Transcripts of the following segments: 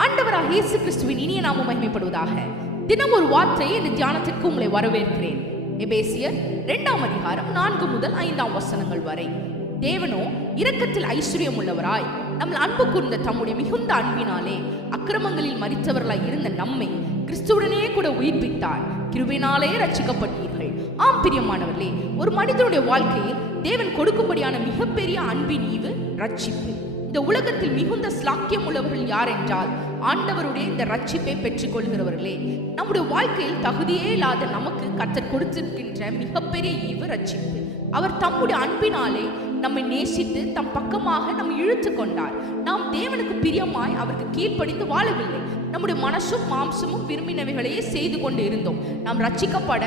ஆண்டவராக இயேசு கிறிஸ்துவின் இனிய நாம மகிமைப்படுவதாக தினம் ஒரு வார்த்தை இந்த தியானத்திற்கு உங்களை வரவேற்கிறேன். எபேசியர் இரண்டாம் அதிகாரம் நான்கு முதல் ஐந்தாம் வசனங்கள் வரை. தேவனோ இரக்கத்தில் ஐஸ்வர்யம் உள்ளவராய் நம்மள் அன்பு கூர்ந்த தம்முடைய மிகுந்த அன்பினாலே அக்கிரமங்களில் மறித்தவர்களாய் இருந்த நம்மை கிறிஸ்துவுடனே கூட உயிர்ப்பித்தார். கிருவினாலே ரட்சிக்கப்பட்டீர்கள் ஆம் பிரியமானவர்களே ஒரு மனிதனுடைய வாழ்க்கையில் தேவன் கொடுக்கும்படியான மிகப்பெரிய அன்பின் ஈவு ரட்சிப்பு. இந்த உலகத்தில் மிகுந்த ஸ்லாக்கியம் உள்ளவர்கள் யார் என்றால் ஆண்டவருடைய இந்த ரட்சிப்பை பெற்றுக்கொள்கிறவர்களே. நம்முடைய வாழ்க்கையில் தகுதியே இல்லாத நமக்கு கத்தர் கொடுத்திருக்கின்ற மிகப்பெரிய ஈவு ரட்சிப்பு அவர் தம்முடைய அன்பினாலே நம்மை நேசித்து தம் பக்கமாக நம்மை இழுத்து கொண்டார். நாம் தேவனுக்கு பிரியமாய் அவருக்கு கீழ்ப்படிந்து வாழவில்லை. நம்முடைய மனசும் மாம்சமும் விரும்பினவைகளையே செய்து கொண்டு இருந்தோம். நாம் ரட்சிக்கப்பட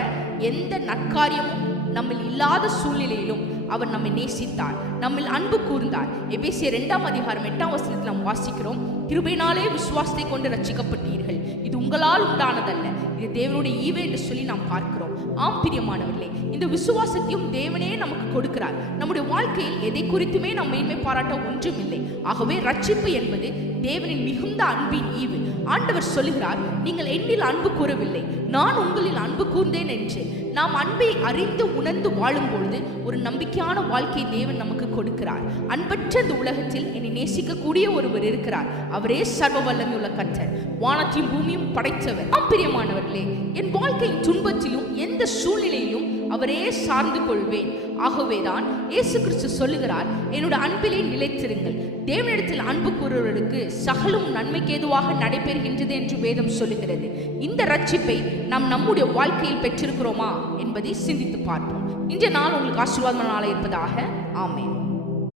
எந்த நற்காரியமும் நம்மில் இல்லாத சூழ்நிலையிலும் அவர் நம்மை நேசித்தார் நம்மில் அன்பு கூர்ந்தார். எபேசிய இரண்டாம் அதிகாரம் எட்டாம் வசனத்தில் நாம் வாசிக்கிறோம் கிருபையினாலே விசுவாசத்தை கொண்டு ரச்சிக்கப்பட்டீர்கள் இது உங்களால் உண்டானதல்ல இது தேவனுடைய ஈவே என்று சொல்லி நாம் பார்க்கிறோம். ஆம் பிரியமானவர்களே இந்த விசுவாசத்தையும் தேவனே நமக்கு கொடுக்கிறார். நம்முடைய வாழ்க்கையில் எதை குறித்துமே நாம் மேன்மை பாராட்ட ஒன்றும் இல்லை ஆகவே ரட்சிப்பு என்பது தேவனின் மிகுந்த அன்பின் ஈவு. ஆண்டவர் சொல்லுகிறார் நீங்கள் என்னில் அன்பு கூறவில்லை நான் உங்களில் அன்பு கூர்ந்தேன் என்று. நாம் அன்பை அறிந்து உணர்ந்து வாழும் பொழுது ஒரு நம்பிக்கை நம்பிக்கையான வாழ்க்கையை தேவன் நமக்கு கொடுக்கிறார். அன்பற்ற இந்த உலகத்தில் என்னை நேசிக்கக்கூடிய ஒருவர் இருக்கிறார். அவரே சர்வ வல்லமையுள்ள கற்றர் வானத்தையும் பூமியும் படைத்தவர். ஆம் பிரியமானவர்களே என் வாழ்க்கையின் துன்பத்திலும் எந்த சூழ்நிலையிலும் அவரே சார்ந்து கொள்வேன். ஆகவேதான் இயேசு கிறிஸ்து சொல்லுகிறார் என்னோட அன்பிலே நிலைத்திருங்கள். தேவனிடத்தில் அன்பு கூறுவர்களுக்கு சகலும் நன்மைக்கு ஏதுவாக நடைபெறுகின்றது என்று வேதம் சொல்லுகிறது. இந்த ரட்சிப்பை நாம் நம்முடைய வாழ்க்கையில் பெற்றிருக்கிறோமா என்பதை சிந்தித்து பார்ப்போம். இன்றைய நாள் உங்களுக்கு ஆசீர்வாதமான நாளாக இருப்பதாக. ஆமேன்.